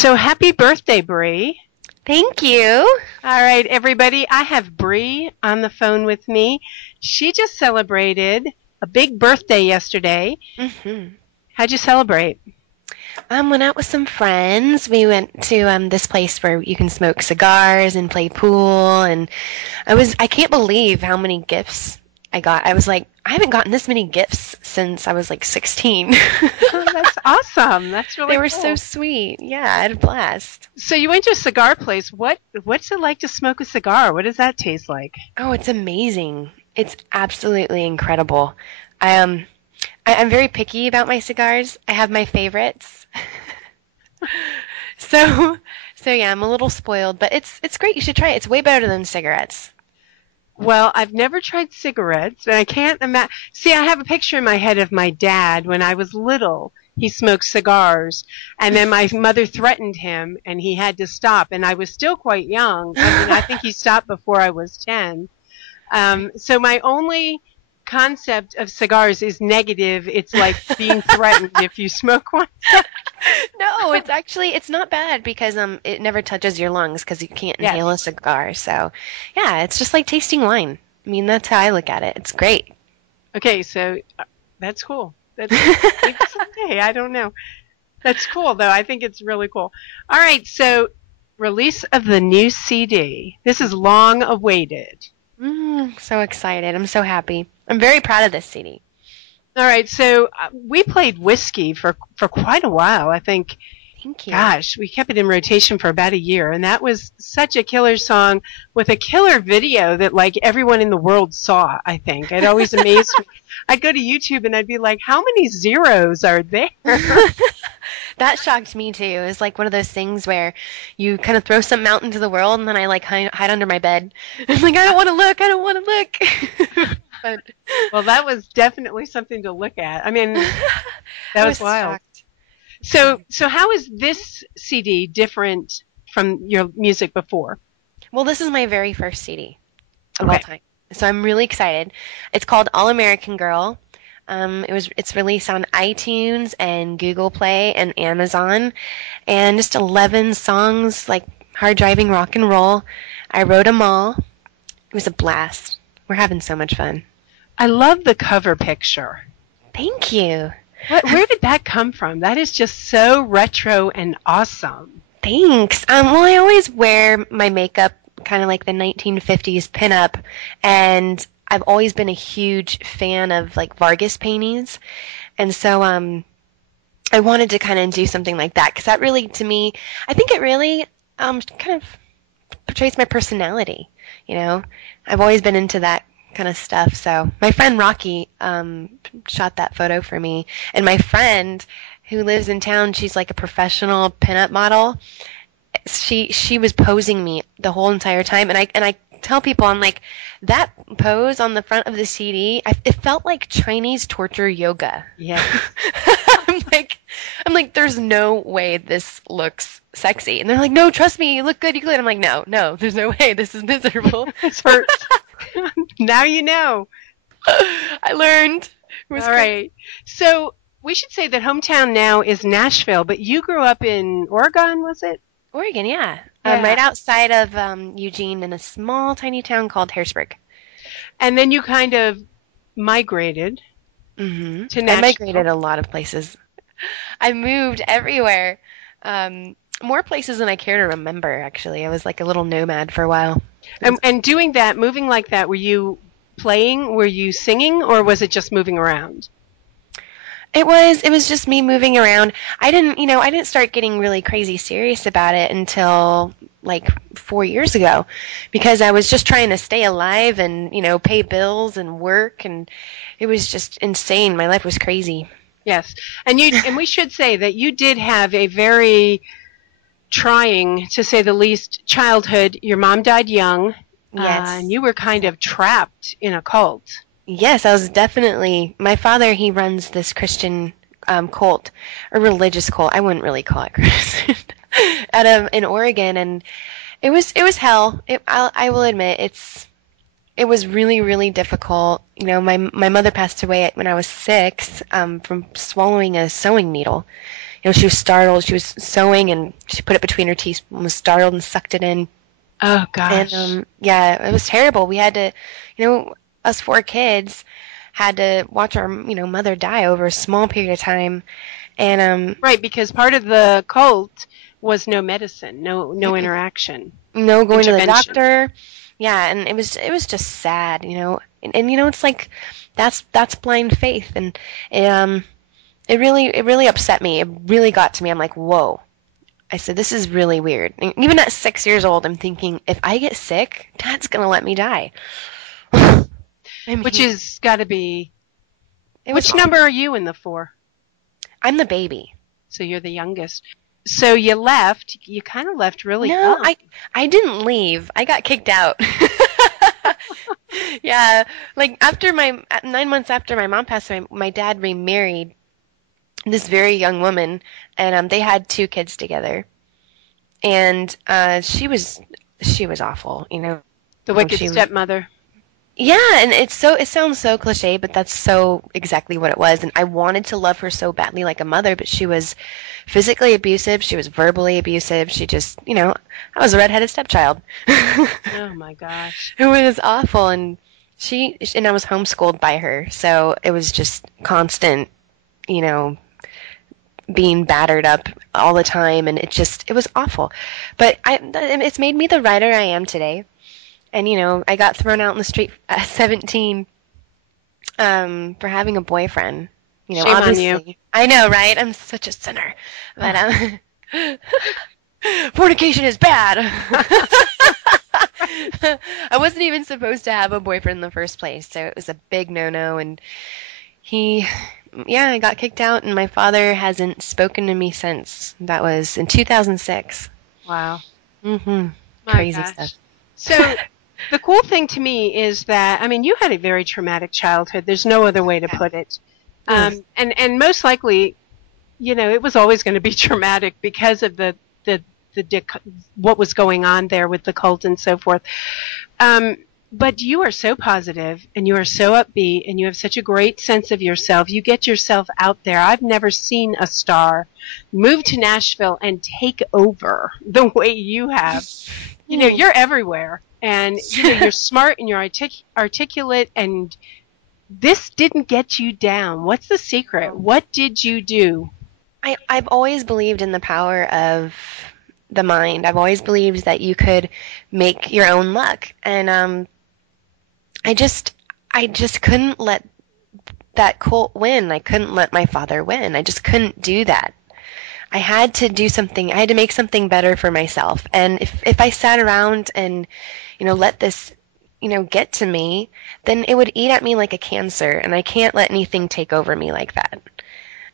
So happy birthday, Bree. Thank you. All right, everybody. I have Bree on the phone with me. She just celebrated a big birthday yesterday. hmm How'd you celebrate? Went out with some friends. We went to this place where you can smoke cigars and play pool, and I can't believe how many gifts I got. I was like, I haven't gotten this many gifts since I was like 16. Oh, that's awesome. That's really They were so cool. sweet. Yeah, I had a blast. So you went to a cigar place. What's it like to smoke a cigar? What does that taste like? Oh, it's amazing. It's absolutely incredible. I I'm very picky about my cigars. I have my favorites. So, so yeah, I'm a little spoiled, but it's great. You should try it. It's way better than cigarettes. Well, I've never tried cigarettes, and I can't imagine. See, I have a picture in my head of my dad when I was little. He smoked cigars, and then my mother threatened him, and he had to stop. And I was still quite young. I mean, I think he stopped before I was 10. So my only concept of cigars is negative. It's like being threatened if you smoke one. No, it's not bad because it never touches your lungs because you can't Yes. inhale a cigar. So, yeah, it's just like tasting wine. I mean, that's how I look at it. It's great. Okay, so that's cool. That's maybe someday. I don't know. That's cool, though. I think it's really cool. All right, so release of the new CD. This is long awaited. So excited. I'm so happy. I'm very proud of this CD. All right, so we played Whiskey for quite a while. I think, Thank you. gosh, we kept it in rotation for about a year, and that was such a killer song with a killer video that like everyone in the world saw. I think it always amazed me. I'd go to YouTube and I'd be like, how many zeros are there? That shocked me too. It was like one of those things where you kind of throw something out into the world and then I like hide under my bed. I'm like, I don't want to look. I don't want to look. But Well, that was definitely something to look at. I mean, I that was wild. shocked. So how is this CD different from your music before? Well, this is my very first CD of all Okay. time. So I'm really excited. It's called All American Girl. It's released on iTunes and Google Play and Amazon, and just 11 songs like hard driving rock and roll. I wrote them all. It was a blast. We're having so much fun. I love the cover picture. Thank you. Where did that come from? That is just so retro and awesome. Thanks. Well, I always wear my makeup kind of like the 1950s pinup, and I've always been a huge fan of like Vargas paintings, and so I wanted to kind of do something like that because that really, to me, I think it really kind of portrays my personality. You know, I've always been into that kind of stuff. So my friend Rocky shot that photo for me, and my friend who lives in town, she's like a professional pinup model. She was posing me the whole entire time, and I tell people, I'm like, that pose on the front of the CD, it felt like Chinese torture yoga. Yeah. I'm like, there's no way this looks sexy, and they're like, no, trust me, you look good, you look good. I'm like, no, there's no way, this is miserable. This hurts. Now you know. I learned. It was All right. So we should say that hometown now is Nashville, but you grew up in Oregon, was it? Oregon, yeah. Yeah. Right outside of Eugene in a small, tiny town called Harrisburg. And then you kind of migrated Mm-hmm. to I Nashville. migrated a lot of places. I moved everywhere. More places than I care to remember, actually. I was like a little nomad for a while. And doing that, moving like that, were you playing, were you singing, or was it just moving around? It was just me moving around. I didn't start getting really crazy serious about it until like 4 years ago, because I was just trying to stay alive and, pay bills and work, and it was just insane. My life was crazy. Yes. And we should say that you did have a very trying, to say the least, childhood. Your mom died young. Yes. And you were kind of trapped in a cult. Yes, I was definitely. My father, he runs this Christian cult, a religious cult. I wouldn't really call it Christian. In Oregon, and it was hell. I will admit it was really, really difficult. My mother passed away when I was 6 from swallowing a sewing needle. she was startled. She was sewing, and she put it between her teeth and was startled and sucked it in. Oh gosh. And yeah, it was terrible. We had to, us four kids had to watch our, mother die over a small period of time. And right, because part of the cult was no medicine, no interaction, no going to the doctor. Yeah, and it was just sad, And it's like that's blind faith, and it really upset me. It really got to me. I'm like, whoa. I said, this is really weird. And even at 6 years old, I'm thinking, if I get sick, Dad's gonna let me die. I mean, which has got to be. Which number are you in the 4? I'm the baby. So you're the youngest. So you left. You kind of left really young. No, I didn't leave. I got kicked out. Yeah, like 9 months after my mom passed away, my dad remarried this very young woman, and they had 2 kids together. And she was awful, The wicked stepmother. Yeah, and it sounds so cliche, but that's so exactly what it was. And I wanted to love her so badly like a mother, but she was physically abusive, she was verbally abusive, she just, I was a redheaded stepchild. Oh my gosh. It was awful, and I was homeschooled by her, so it was just constant, being battered up all the time, and it was awful. But it's made me the writer I am today. And, I got thrown out in the street at 17 for having a boyfriend. Shame obviously. on you. I know, right? I'm such a sinner. But fornication is bad. I wasn't even supposed to have a boyfriend in the first place, so it was a big no-no. And I got kicked out, and my father hasn't spoken to me since. That was in 2006. Wow. Mm-hmm. Crazy stuff. So the cool thing to me is that, you had a very traumatic childhood. There's no other way to put it. And most likely, it was always going to be traumatic because of the what was going on there with the cult and so forth. But you are so positive, and you are so upbeat, and you have such a great sense of yourself. You get yourself out there. I've never seen a star move to Nashville and take over the way you have. You're everywhere, and you're smart, and you're articulate, and this didn't get you down. What's the secret? What did you do? I've always believed in the power of the mind. I've always believed that you could make your own luck, and I just couldn't let that cult win. I couldn't let my father win. I just couldn't do that. I had to do something. I had to make something better for myself. And if I sat around and, let this, get to me, then it would eat at me like a cancer, and I can't let anything take over me like that.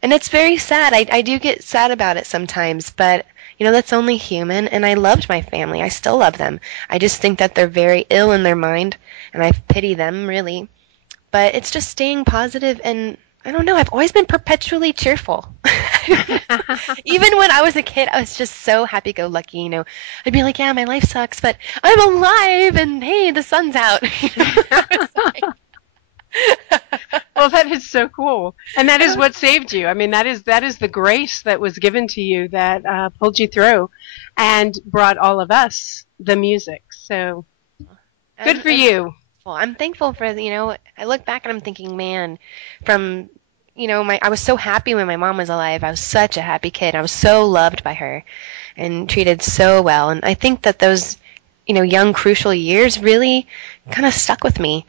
And it's very sad. I do get sad about it sometimes, but, that's only human, and I loved my family. I still love them. I just think that they're very ill in their mind, and I pity them, really. But it's just staying positive, and I don't know, I've always been perpetually cheerful. Even when I was a kid, I was just so happy-go-lucky, I'd be like, yeah, my life sucks, but I'm alive, and hey, the sun's out. Well, that is so cool, and that is what saved you. That is the grace that was given to you that pulled you through, and brought all of us the music. So, good for you. Well, I'm thankful for I look back and I'm thinking, man, from I was so happy when my mom was alive. I was such a happy kid. I was so loved by her, and treated so well. And I think that those young crucial years really kind of stuck with me.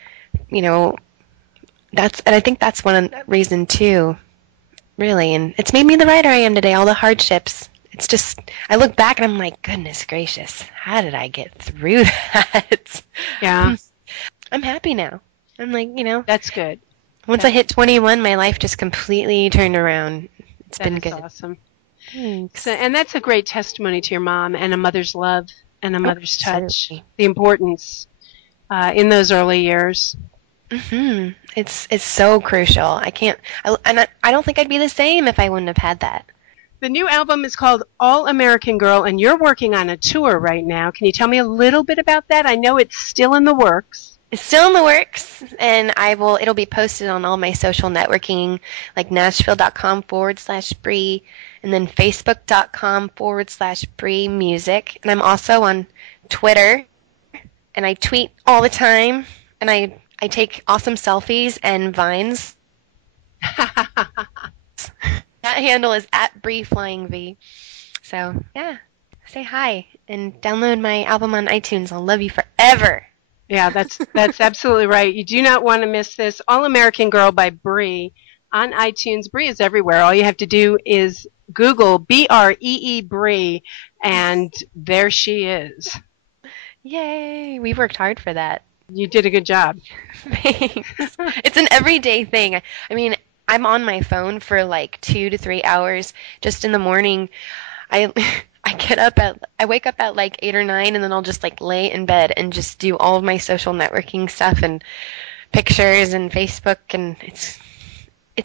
And I think that's one reason too, really, and it's made me the writer I am today. All the hardships. It's just, I look back and I'm like, goodness gracious, how did I get through that? Yeah. I'm happy now. I'm like, That's good. Once I hit 21, my life just completely turned around. It's been good. That's awesome. Thanks. So, and that's a great testimony to your mom, and a mother's love, and a mother's touch. Absolutely. The importance in those early years. Mm-hmm. It's so crucial. I don't think I'd be the same if I wouldn't have had that. The new album is called All American Girl, and you're working on a tour right now. Can you tell me a little bit about that? I know it's still in the works. It's still in the works, and it'll be posted on all my social networking, like Nashville.com/BREE, and then facebook.com/BREE music. And I'm also on Twitter, and I tweet all the time, and I take awesome selfies and vines. That handle is at BreeFlyingV. So, yeah, say hi and download my album on iTunes. I'll love you forever. Yeah, that's absolutely right. You do not want to miss this. All American Girl by BREE on iTunes. BREE is everywhere. All you have to do is Google BREE BREE, and there she is. Yay! We worked hard for that. You did a good job. Thanks. It's an everyday thing. I mean, I'm on my phone for like 2 to 3 hours just in the morning. I wake up at like 8 or 9, and then I'll just like lay in bed and just do all of my social networking stuff and pictures and Facebook, and it's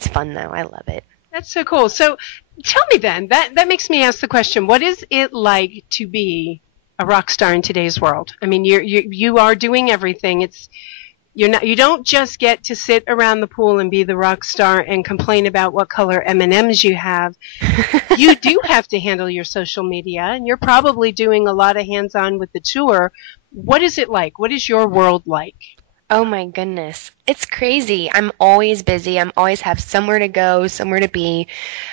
fun though. I love it. That's so cool. So tell me then, that makes me ask the question, what is it like to be a rock star in today's world? I mean, you are doing everything. You don't just get to sit around the pool and be the rock star and complain about what color M&Ms you have. You do have to handle your social media, and you're probably doing a lot of hands-on with the tour. What is it like? What is your world like? Oh my goodness. It's crazy. I'm always busy. I'm always have somewhere to go, somewhere to be,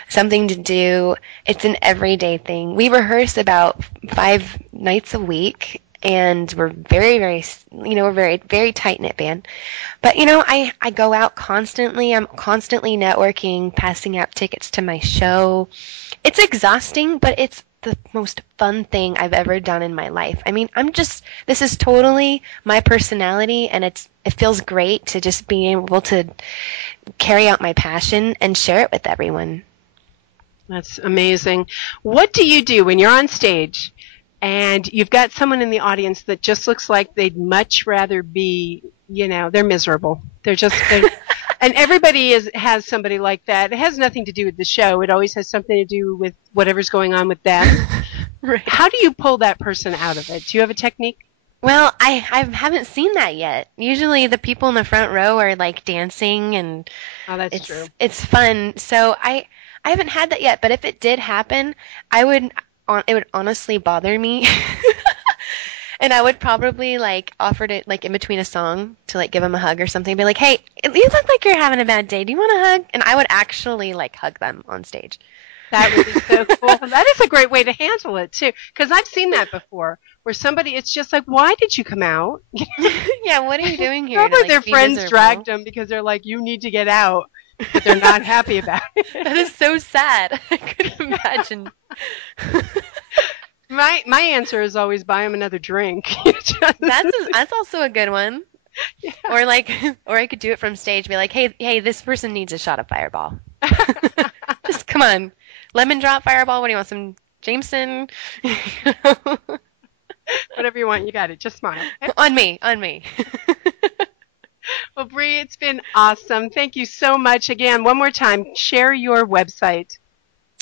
something to do. It's an everyday thing. We rehearse about 5 nights a week, and we're very, we're very tight-knit band. But, I go out constantly. I'm constantly networking, passing out tickets to my show. It's exhausting, but it's the most fun thing I've ever done in my life. I mean, this is totally my personality, and it feels great to just be able to carry out my passion and share it with everyone. That's amazing. What do you do when you're on stage and you've got someone in the audience that just looks like they'd much rather be, they're miserable. And everybody has somebody like that. It has nothing to do with the show. It always has something to do with whatever's going on with them. Right. How do you pull that person out of it? Do you have a technique? Well, I haven't seen that yet. Usually the people in the front row are like dancing, and that's true. It's fun. So I haven't had that yet, but if it did happen, it would honestly bother me. And I would probably like offer to like in between a song to like give them a hug or something, be like, "Hey, you look like you're having a bad day. Do you want a hug?" And I would actually like hug them on stage. That would be so cool. That is a great way to handle it too, because I've seen that before, where somebody, it's just like, "Why did you come out?" Yeah, what are you doing here? Probably to, like, their friends miserable? dragged them because they're like, "You need to get out," but they're not happy about it. That is so sad. I couldn't imagine. My answer is always buy them another drink. That's also a good one. Yeah. Or I could do it from stage. Be like, hey, this person needs a shot of Fireball. Just come on, lemon drop Fireball. What do you want? Some Jameson? Whatever you want, you got it. Just smile. Okay? On me. Well, BREE, it's been awesome. Thank you so much. Again, one more time, share your website.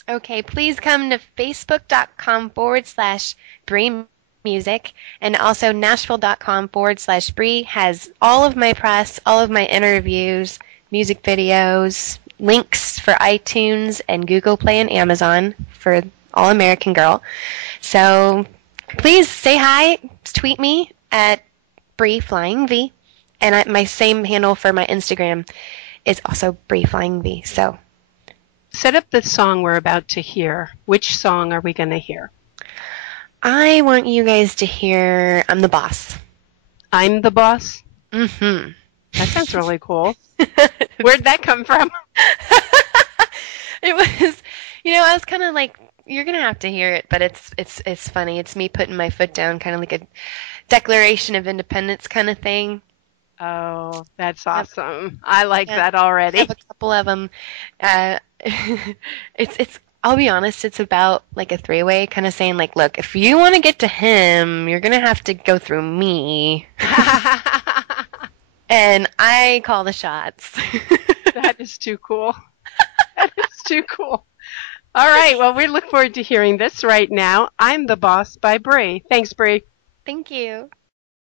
Okay, please come to facebook.com/BREE music, and also nashville.com/BREE has all of my press, all of my interviews, music videos, links for iTunes and Google Play and Amazon for All American Girl. So please say hi, tweet me at BREEFlyingV, and my same handle for my Instagram is also BREEFlyingV. So set up the song we're about to hear. Which song are we going to hear? I want you guys to hear I'm the Boss. I'm the Boss? Mm-hmm. That sounds really cool. Where'd that come from? It was, I was kind of like, you're going to have to hear it, but it's funny. It's me putting my foot down, kind of like a Declaration of Independence kind of thing. Oh, that's awesome. I like that already. I have a couple of them. I'll be honest, it's about like a three-way, kind of saying like, look, if you want to get to him, you're going to have to go through me. And I call the shots. That is too cool. That is too cool. All right, well, we look forward to hearing this right now. I'm the Boss by BREE. Thanks, BREE. Thank you.